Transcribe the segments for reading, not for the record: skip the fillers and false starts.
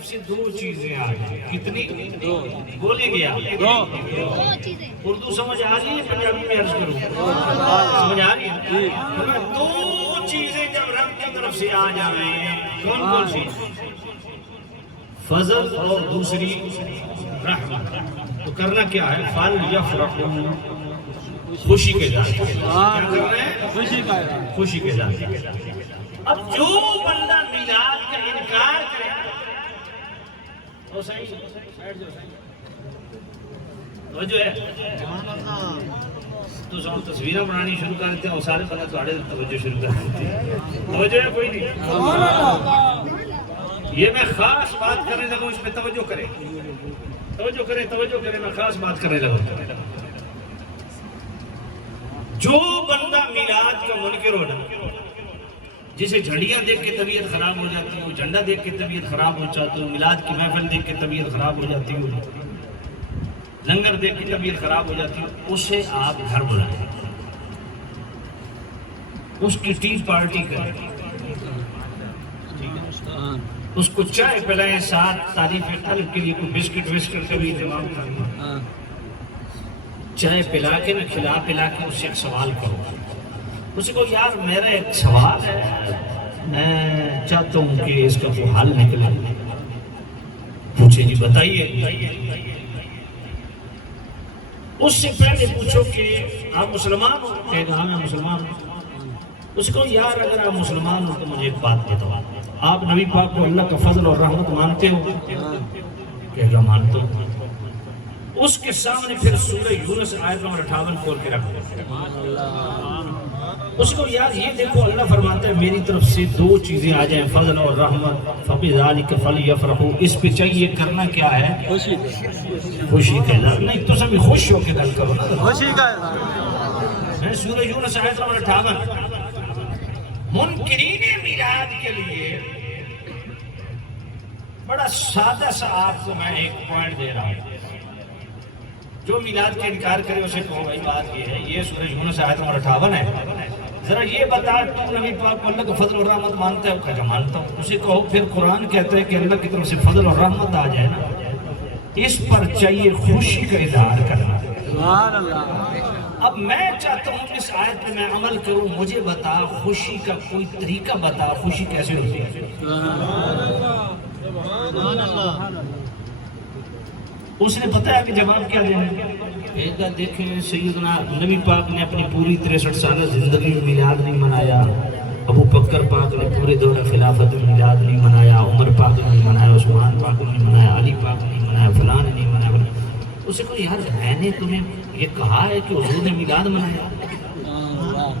طرف سے دو چیزیں آ جائیں. کتنی؟ دو. بولیں گے آپ؟ دو چیزیں. اردو سمجھ آ رہی ہے؟ پنجابی میں عرض کروں. سمجھ آ رہی ہے؟ دو چیزیں جب رب کی طرف سے آ جائیں، کون کون سی؟ فضل اور دوسری رحمت. تو کرنا کیا ہے؟ فَلْيَفْرَحُوا، خوشی کے ذات. کیا کرنا ہے؟ خوشی کے ذات. اب جو بندہ میلاد کا انکار کرے تو صحیح وہ جو ہے تو تصویریں بنانی شروع کر دیتے ہیں اور سارے بندہ تھوڑے توجہ شروع کر دیتے ہیں. توجہ ہے کوئی نہیں؟ یہ میں خاص بات کرنے لگا ہوں، اس میں توجہ کریں. توجہ کریں میں خاص بات کرنے لگا ہوں. جو بندہ میلاد کا منکر ہو جائے، جسے جھنڈیاں دیکھ کے طبیعت خراب ہو جاتی ہے، جھنڈا دیکھ کے طبیعت خراب ہو جاتی ہے، میلاد کی محفل دیکھ کے طبیعت خراب ہو جاتی ہے، لنگر دیکھ کے طبیعت خراب ہو جاتی ہے، اسے آپ گھر بلائیں، اس کی ٹی پارٹی کریں، اس کو چائے پلائیں، ساتھ تعریف طلب کے لیے کوئی بسکٹ وسکٹ کا بھی انتظام کریں. چائے پلا کے نہ کھلا پلا کے اس سے ایک سوال کرو. اسے کو یار میرا ایک سوال ہے، میں چاہتا ہوں کہ اس کا کوئی حل نکلے. پوچھے جی بتائیے. اس سے پہلے پوچھو کہ آپ مسلمان ہو؟ کہے ہاں میں مسلمان ہوں. اس کو یار اگر آپ مسلمان ہو تو مجھے ایک بات بتاؤ، آپ نبی پاک کو اللہ کا فضل اور رحمت مانتے ہو؟ کہے گا مانتا ہوں. اس کے سامنے پھر سورہ یونس آیت نمبر 58 کھول کے رکھ دو. اس کو یار یہ دیکھو اللہ فرماتا ہے میری طرف سے دو چیزیں آ جائیں، فضل اور رحمت، فَبِذَلِكَ فَلْيَفْرَحُوا. اس پہ چاہیے کرنا کیا ہے؟ خوشی کے اظہار. نہیں تو سب خوش ہو کے دل کرو. سورہ یونس آیت نمبر 58. منکرین میلاد کے لیے بڑا سادہ سا آپ کو میں ایک پوائنٹ دے رہا ہوں. جو میلاد کے انکار کرے اسے کہو بھائی بات یہ ہے، یہ سورہ یونس آیت نمبر 58 ہے، ذرا یہ بتا تو نبی پاک کو اللہ کا فضل اور رحمت مانتا ہے؟ وہ کہا مانتا ہوں. اسے کہو پھر قرآن کہتا ہے کہ اللہ کی طرف سے فضل اور رحمت آ جائے نا، اس پر چاہیے خوشی کا اظہار کرنا. اب میں چاہتا ہوں کہ اس آیت پہ میں عمل کروں. مجھے بتا خوشی کا کوئی طریقہ بتا، خوشی کیسے ہوتی ہے؟ اس نے بتایا کہ جواب کیا دینا. کہا دیکھیں سیدنا نبی پاک نے اپنی پوری 63 سالہ زندگی میں میلاد نہیں منایا، ابو بکر پاک نے پورے دور خلافت میں میلاد نہیں منایا، عمر پاک نے نہیں منایا، عثمان پاک نے نہیں منایا، علی پاک نے نہیں منایا، فلاں نے نہیں منایا. اسے کہا یار میں نے تمہیں یہ کہا ہے کہ حضور نے میلاد منایا؟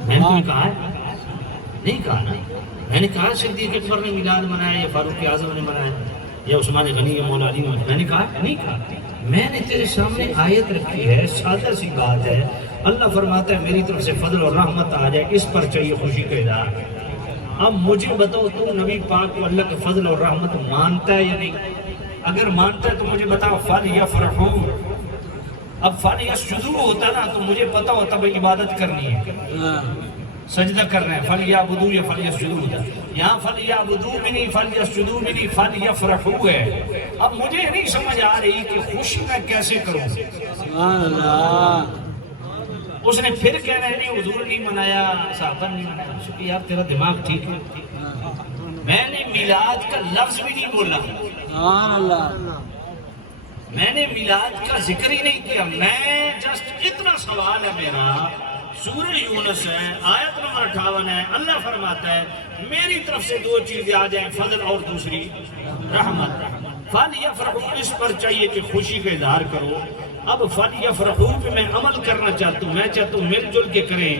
میں نے تمہیں کہا ہے؟ نہیں کہا نا. میں نے کہا صدیق اکبر نے میلاد منایا یا فاروق اعظم نے منایا یا عثمان غنی یا مولا علی نے. میں نے کہا نہیں کہا. میں نے تیرے سامنے آیت رکھی ہے، سادہ سی بات ہے. اللہ فرماتا ہے میری طرف سے فضل اور رحمت آ جائے، اس پر چاہیے خوشی کا اظہار. اب مجھے بتاؤ تو نبی پاک کو اللہ کا فضل اور رحمت مانتا ہے یا نہیں؟ اگر مانتا ہے تو مجھے بتاؤ فَلْيَفْرَحُوا. اب فَلْيَسْجُدُوا ہوتا نا تو مجھے پتا ہوتا بھائی عبادت کرنی ہے، سجدہ کر رہے ہیں. فَلْيَعْبُدُوا یا فَلْيَسْجُدُوا ہوتا. یہاں فَلْيَعْبُدُوا بھی نہیں، فَلْيَسْجُدُوا بھی نہیں، فَلْيَفْرَحُوا ہے. اب مجھے نہیں سمجھ آ رہی کہ خوشی میں کیسے کروں. اس نے پھر کہنا ہے نہیں حضور نہیں منایا، صحابہ نہیں منایا. اس کہ یار تیرا دماغ ٹھیک ہے؟ میں نے میلاد کا لفظ بھی نہیں بولا، میں نے میلاد کا ذکر ہی نہیں کیا. میں جسٹ اتنا سوال ہے میرا، سورہ یونس ہے، آیت نمبر 58 ہے. اللہ فرماتا ہے میری طرف سے دو چیزیں آ جائیں، فضل اور دوسری رحمت. فَلْيَفْرَحُوا، اس پر چاہیے کہ خوشی کا اظہار کرو. اب فَلْيَفْرَحُوا پہ میں عمل کرنا چاہتا ہوں، میں چاہتا ہوں مل جل کے کریں.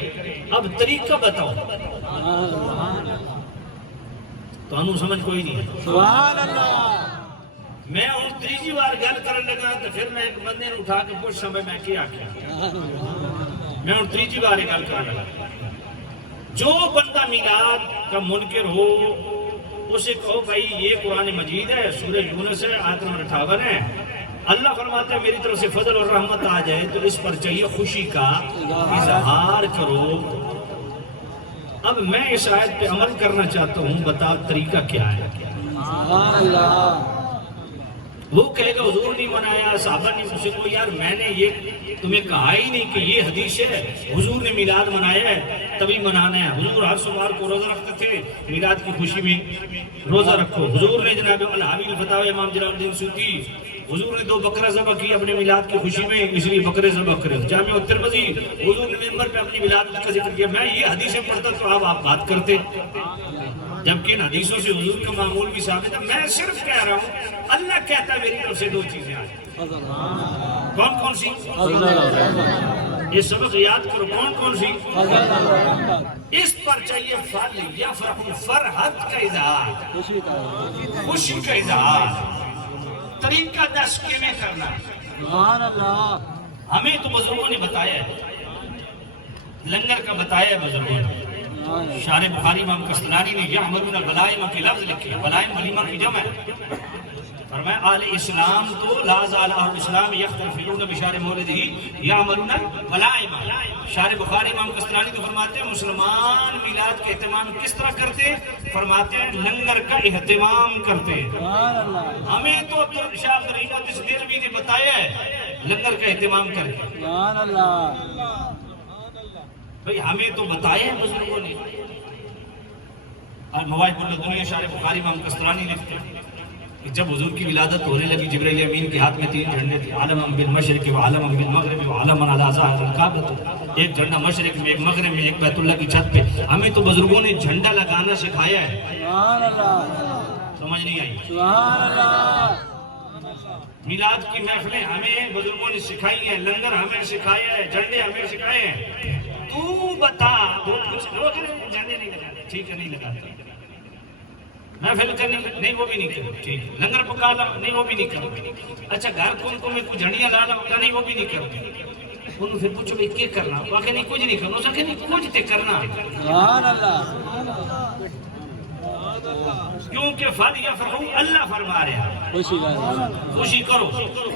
اب طریقہ بتاؤ. تو انہوں سمجھ کوئی نہیں. میں ہوں تیجی بار گل کرنے لگا تو پھر میں ایک بندے نے اٹھا کے پوچھ سمجھ میں کیا میں ہوں تیجی بار گل کرنے لگا. جو بندہ میلاد کا منکر ہو اسے کہو بھائی یہ قرآن مجید ہے، سورہ یونس ہے، آیت نمبر 58 ہے. اللہ فرماتا ہے میری طرف سے فضل اور رحمت آ جائے تو اس پر چاہیے خوشی کا اظہار کرو. اب میں اس آیت پہ عمل کرنا چاہتا ہوں، بتا طریقہ کیا ہے. وہ کہے گا حضور نہیں منایا، صحابہ نے مجھ سے کو یار میں نے یہ تمہیں کہا ہی نہیں کہ یہ حدیث ہے، حضور نے میلاد منایا ہے تبھی منانا ہے۔ حضور ہر سوار کو روزہ رکھتے تھے، میلاد کی خوشی میں روزہ رکھو۔ حضور نے جناب الحاوی الفتاوی امام جلال الدین سیوطی، حضور نے 2 بکرا ذبح کی اپنے میلاد کی خوشی میں، اس لیے بکرے ذبح کرے۔ جامع ترمذی، حضور نے منبر پہ اپنی میلاد کا ذکر کیا۔ میں یہ حدیثیں پڑھتا تو آپ بات کرتے، جبکہ ان حدیثوں سے حضور کا معمول بھی ثابت ہے۔ میں صرف کہہ رہا ہوں اللہ کہتا ہے میری طرف سے 2 چیزیں آج۔ کون کون سی؟ یہ سبق یاد کرو، کون کون سی؟ اس پر چاہیے فل یفرح، فرحت کا اظہار، خوشی کا اظہار۔ طریقہ 10 کیویں کرنا ہمیں تو بزرگوں نے بتایا ہے، لنگر کا بتایا ہے بزرگوں نے۔ شارح بخاری امام قسطلانی نے یعملون الولائم کے لفظ لکھے، ولائم ولیمہ کی جمع ہے۔ فرمایا آل اسلام تو لا زال اہل الاسلام یختلفون بشار مولدہ یعملون الولائم۔ شارح بخاری امام قسطلانی تو فرماتے ہیں مسلمان میلاد کا اہتمام کس طرح کرتے؟ فرماتے ہیں لنگر کا اہتمام کرتے۔ ہمیں تو شاہ عبدالرحیم دستگیروی نے بتایا ہے لنگر کا اہتمام کر کے۔ بھئی ہمیں تو بتایا ہے بزرگوں نے۔ اور مواہب الدنیا شارح بخاری امام قسطلانی لکھتے ہیں کہ جب حضور کی ولادت ہونے لگی جبرائیل امین کے ہاتھ میں 3 جھنڈے تھے، عالم بالمشرق و عالم بالمغرب و عالم علی ظاہر الکعبۃ۔ ایک جھنڈا مشرق میں، ایک مغرب میں، ایک بیت اللہ کی چھت پہ۔ ہمیں تو بزرگوں نے جھنڈا لگانا سکھایا ہے۔ سمجھ نہیں آئی؟ میلاد کی محفلیں ہمیں بزرگوں نے سکھائی ہیں، لنگر ہمیں سکھایا ہے، جھنڈے ہمیں سکھائے ہیں۔ تو بتا، جھنڈے نہیں لگاتے، ٹھیک ہے نہیں لگاتے۔ محفل کرنی نہیں، وہ بھی نہیں کرو، ٹھیک ہے۔ لنگر پکا لا نہیں، وہ بھی نہیں کرو۔ اچھا گھر کو میں کچھ جھنڈیاں لانا ہوگا نہیں، وہ بھی نہیں کرو۔ انہوں پھر پوچھو کہ کیا کرنا؟ وہ کہ نہیں کچھ نہیں کرنا، اسے کہ نہیں کچھ تے کرنا۔ کیونکہ فل یفرحوا اللہ فرما رہا ہے خوشی کرو۔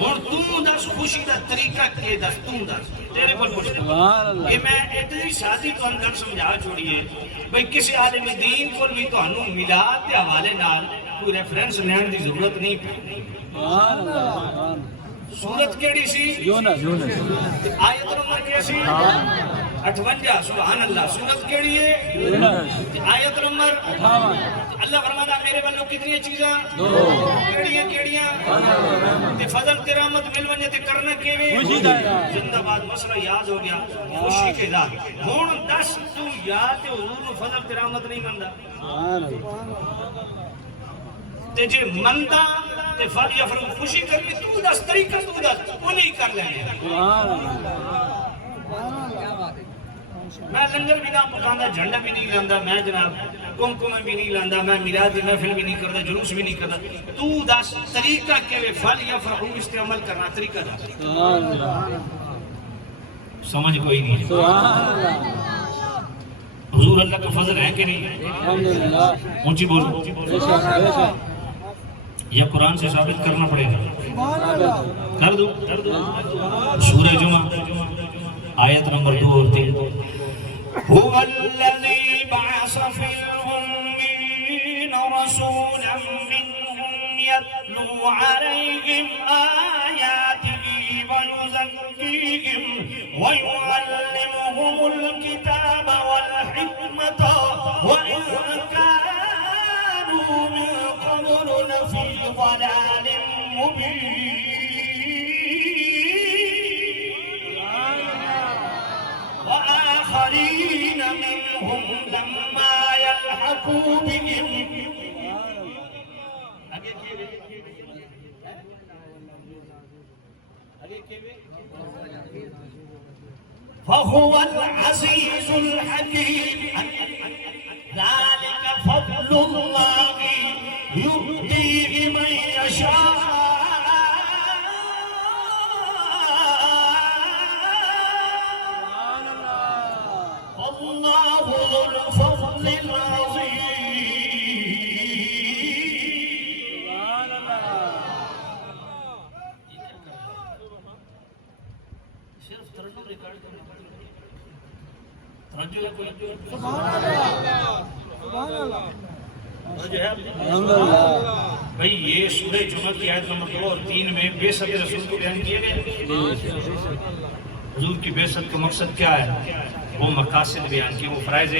اور تو دس خوشی دا طریقہ کے دس، تو دس تیرے پر پوچھتا کہ میں اتنی شادی تو اندر سمجھا چھوڑیے بھئی کسی عالم دین کو بھی تو انہوں میلاد کے حوالے نال کوئی ریفرنس لینے دی ضرورت نہیں پڑی۔ سورت کیڑی سی؟ یونس۔ آیت نمبر کیسی؟ 58۔ سبحان اللہ۔ سورت کیڑی ہے؟ آیت نمبر 58۔ اللہ فرماتا میرے بندوں کتنی چیزاں؟ 2۔ کیڑیاں کیڑیاں؟ تے فضل تے رحمت مل ونجے تے کرنا کیویں؟ زندہ باد مسئلہ یاد ہو گیا، خوشی کے ذات۔ ہن دس تو یا تے حضور نو فضل تے رحمت نہیں مندا؟ تے جے مندا تے فل یفرحوا خوشی کرنی، تو دس طریقہ، تو دس وہ نہیں کر لیں گے۔ میں لنگر بھی نہ پکاندا، جھنڈا بھی نہیں لاندا، میں جناب کمکم بھی نہیں لاندا، میں میلاد دی محفل بھی نہیں کردا، جلوس بھی نہیں کردا۔ تو دس طریقہ کہ فل یفرحوا اس تے عمل کرنا طریقہ دس۔ سمجھ کوئی نہیں۔ حضور اللہ کا فضل ہے کہ نہیں؟ اونچی بولو۔ یہ قرآن سے ثابت کرنا پڑے گا۔ کر دو۔ سورہ جمعہ آیت نمبر 2 اور 3۔ هو الذي بعث في الأميين رسولا منهم يتلو عليهم آياته ويزكيهم ويعلمهم الكتاب والحكمة وإن كانوا من قبل لفي ضلال مبين۔ وآخرين منهم لما يلحقوا بهم۔ فهو العزيز الحكيم، ذلك فضل الله يؤتيه من يشاء والله ذو الفضل العظيم۔ صرف ترجمہ ریکارڈ کرنا سبحان اللہ، سبحان اللہ، الحمد للہ۔ بھئی یہ سورہ جمعہ کی آیت نمبر 2 اور 3 میں بے ست رسول کو بیان کیے گئے. حضور کی بے ست کا مقصد کیا ہے؟ وہ مقاصد بیان کیے، وہ فرائض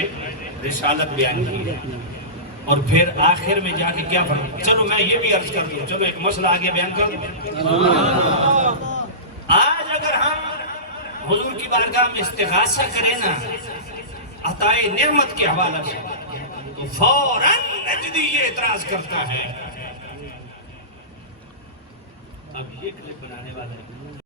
رسالت بیان کی، اور پھر آخر میں جا کے کیا فرمایا. چلو میں یہ بھی عرض کر دوں، چلو ایک مسئلہ آگے بیان کر دوں. آج اگر ہم حضور کی بارگاہ میں استغاثہ کریں نا عطائے نعمت کے حوالہ سے، تو فوراً نجدی یہ اعتراض کرتا ہے. اب یہ کلپ بنانے والا ہے